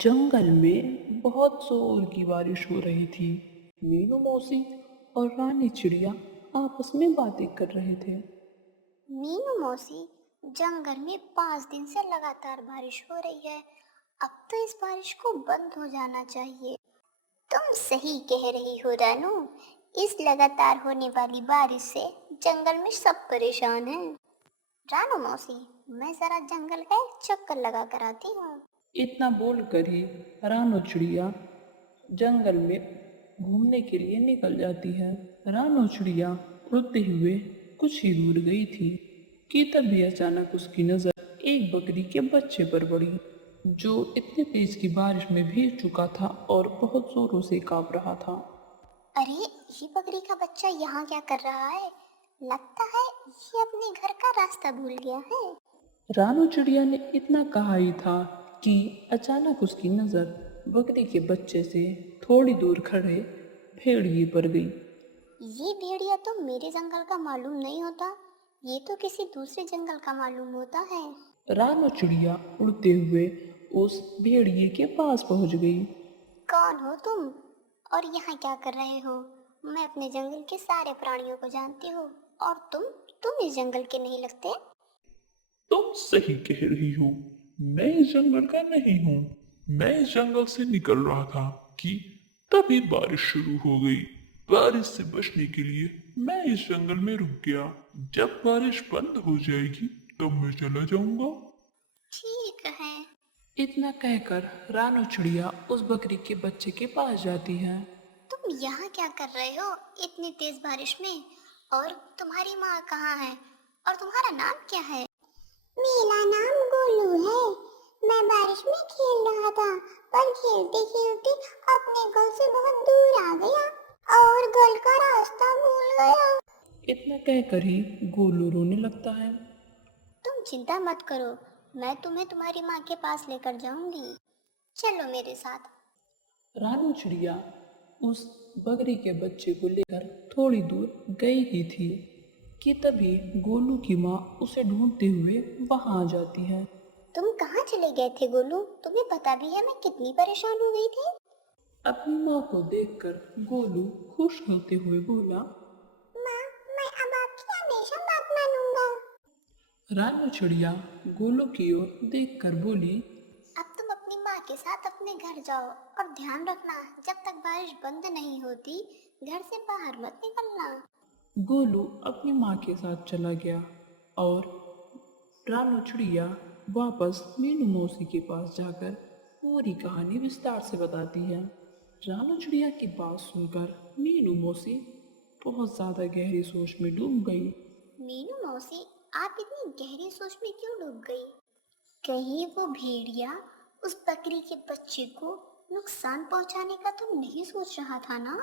जंगल में बहुत जोर की बारिश हो रही थी। मीनू मौसी और रानी चिड़िया आपस में बातें कर रहे थे। मीनू मौसी, जंगल में 5 दिन से लगातार बारिश हो रही है। अब तो इस बारिश को बंद हो जाना चाहिए। तुम सही कह रही हो रानू। इस लगातार होने वाली बारिश से जंगल में सब परेशान हैं। रानू मौसी, मैं जरा जंगल का एक चक्कर लगा कर आती हूँ। इतना बोलकर ही रानो चिड़िया जंगल में घूमने के लिए निकल जाती है। रानो चिड़िया उड़ते हुए कुछ ही दूर गई थी कि तभी अचानक उसकी नज़र एक बकरी के बच्चे पर पड़ी, जो इतने तेज की बारिश में भीग चुका था और बहुत जोरों से कांप रहा था। अरे, ये बकरी का बच्चा यहाँ क्या कर रहा है? लगता है ये अपने घर का रास्ता भूल गया है। रानू चिड़िया ने इतना कहा ही था कि अचानक उसकी नज़र बकरी के बच्चे से थोड़ी दूर खड़े भेड़िए पर गई। ये भेड़िया तो मेरे जंगल का मालूम नहीं होता, ये तो किसी दूसरे जंगल का मालूम होता है। रानू चिड़िया उड़ते हुए उस भेड़िए के पास पहुंच गई। कौन हो तुम और यहाँ क्या कर रहे हो? मैं अपने जंगल के सारे प्राणियों को जानती हूँ, और तुम इस जंगल के नहीं लगते। तुम सही कह रही हो। मैं इस जंगल का नहीं हूँ। मैं इस जंगल से निकल रहा था कि तभी बारिश शुरू हो गई। बारिश से बचने के लिए मैं इस जंगल में रुक गया। जब बारिश बंद हो जाएगी तब मैं चला जाऊंगा। ठीक है। इतना कहकर रानू चिड़िया उस बकरी के बच्चे के पास जाती है। तुम यहाँ क्या कर रहे हो इतनी तेज बारिश में? और तुम्हारी माँ कहाँ है? और तुम्हारा नाम क्या है? मेरा नाम गोलू है। मैं बारिश में खेल रहा था, पर खेलते खेलते अपने घर से बहुत दूर आ गया और घर का रास्ता भूल गया। इतना कहकर ही गोलू रोने लगता है। तुम चिंता मत करो, मैं तुम्हें तुम्हारी माँ के पास लेकर जाऊंगी। चलो मेरे साथ। रानू चिड़िया उस बकरी के बच्चे को लेकर थोड़ी दूर गई ही थी कि तभी गोलू की माँ उसे ढूंढते हुए वहां आ जाती है। तुम कहाँ चले गए थे गोलू? तुम्हें पता भी है मैं कितनी परेशान हो गई थी। अपनी माँ को देखकर गोलू खुश होते हुए बोला। माँ, मैं अब आपकी हमेशा बात मानूंगा। रानू चिड़िया गोलू की ओर देखकर बोली। अब तुम अपनी माँ के साथ अपने घर जाओ, और ध्यान रखना जब तक बारिश बंद नहीं होती घर से बाहर मत निकलना। गोलू अपनी माँ के साथ चला गया और रानू चिड़िया वापस मीनू मौसी के पास जाकर पूरी कहानी विस्तार से बताती है। रानू चिड़िया की बात सुनकर मीनू मौसी बहुत ज़्यादा गहरी सोच में डूब गई। मीनू मौसी, आप इतनी गहरी सोच में क्यों डूब गई? कहीं वो भेड़िया उस बकरी के बच्चे को नुकसान पहुंचाने का तो नहीं सोच रहा था ना?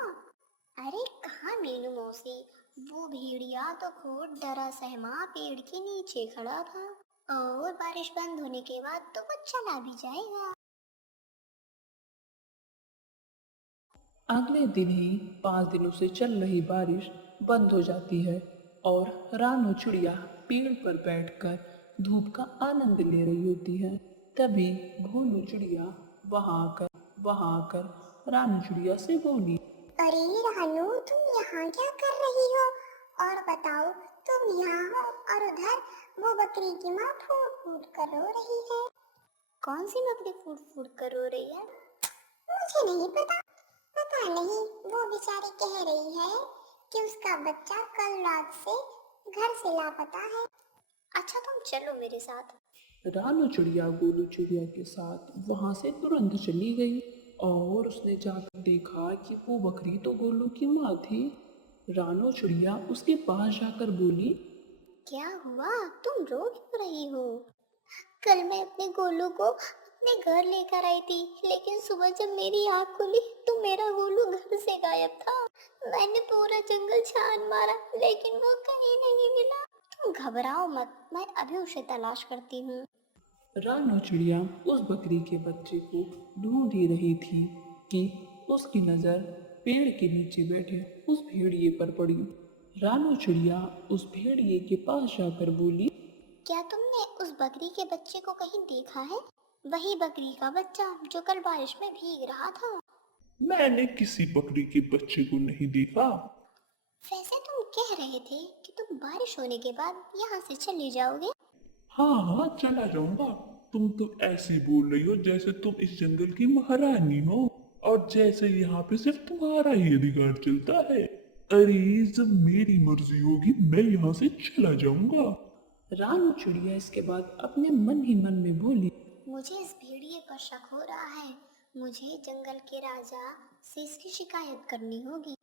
अरे कहाँ मीनू मौसी, वो भेड़िया तो खुद डरा सहमा पेड़ के नीचे खड़ा था, और बारिश बंद होने के बाद तो वो चला भी जाएगा। अगले दिन ही 5 दिनों से चल रही बारिश बंद हो जाती है और रानू चिड़िया पेड़ पर बैठकर धूप का आनंद ले रही होती है। तभी भोलू चिड़िया वहां आकर रानू चिड़िया से बोली। अरे रानू, तुम यहाँ क्या कर रही हो? और बताओ, तुम यहाँ हो और उधर वो बकरी की माँ फूट फूट कर रो रही है। कौन सी बकरी फूट फूट कर रो रही है? मुझे नहीं पता। पता नहीं, वो बेचारी कह रही है कि उसका बच्चा कल रात से घर से लापता है। अच्छा, तुम चलो मेरे साथ। रानू चिड़िया गोलू चिड़िया के साथ वहां से तुरंत चली गई और उसने जाकर देखा कि वो बकरी तो गोलू की माँ थी। रानू चिड़िया उसके पास जाकर बोली। क्या हुआ? तुम रो क्यों रही हो? कल मैं अपने गोलू को अपने घर लेकर आई थी, लेकिन सुबह जब मेरी आँख खुली तो मेरा गोलू घर से गायब था। मैंने पूरा जंगल छान मारा, लेकिन वो कहीं नहीं मिला। तुम घबराओ मत, मैं अभी उसे तलाश करती हूँ। रानू चिड़िया उस बकरी के बच्चे को ढूंढ ही रही थी कि उसकी नज़र पेड़ के नीचे बैठे उस भेड़िए पर पड़ी। रानू चिड़िया उस भेड़िए के पास जाकर बोली। क्या तुमने उस बकरी के बच्चे को कहीं देखा है? वही बकरी का बच्चा जो कल बारिश में भीग रहा था। मैंने किसी बकरी के बच्चे को नहीं देखा। वैसे तुम कह रहे थे कि तुम बारिश होने के बाद यहाँ से चले जाओगे। हाँ हाँ, चला जाऊंगा। तुम तो ऐसे बोल रही हो जैसे तुम इस जंगल की महारानी हो, और जैसे यहाँ पे सिर्फ तुम्हारा ही अधिकार चलता है। अरे, जब मेरी मर्जी होगी मैं यहाँ से चला जाऊंगा। रानू चिड़िया इसके बाद अपने मन ही मन में बोली, मुझे इस भेड़िए पर शक हो रहा है। मुझे जंगल के राजा से इसकी शिकायत करनी होगी।